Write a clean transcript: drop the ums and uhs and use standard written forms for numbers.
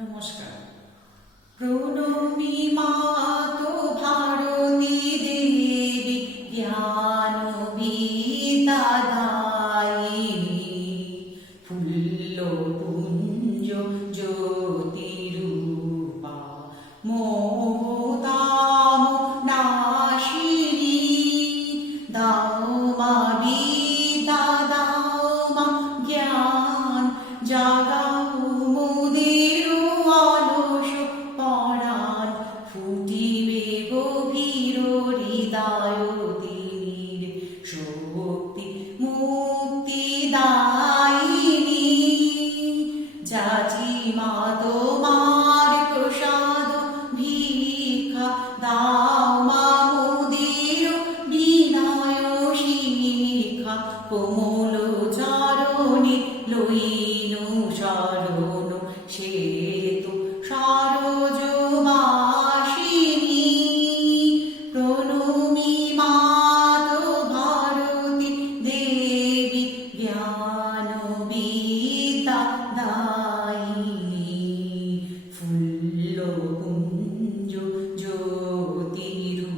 নমস্কার। প্রণমী মাতো ভারতী দেবী জ্ঞান বিদ্যাদায়িনী, ফুল্ল পুঞ্জ জ্যোতিরূপা মোহতাম নাশিনী, দাও মা বিদ্যা, দাও মা জ্ঞান, জাগাও মোদের অলস পরাণ, ফুটিবে গভীর হৃদয় তিমির শক্তি মুক্তিদায়িনী। যাচি মা তোমার প্রসাদ ভিক্ষা, দাও মা মোদের বিনয় শিক্ষা, কোমল চরণে লইনু শরণ, সে তো সরোজবাসিনী। প্রণমী মাতো ভারতী দেবী জ্ঞান বিদ্যাদায়িনী, ফুল্ল পুঞ্জ জ্যোতিরূপা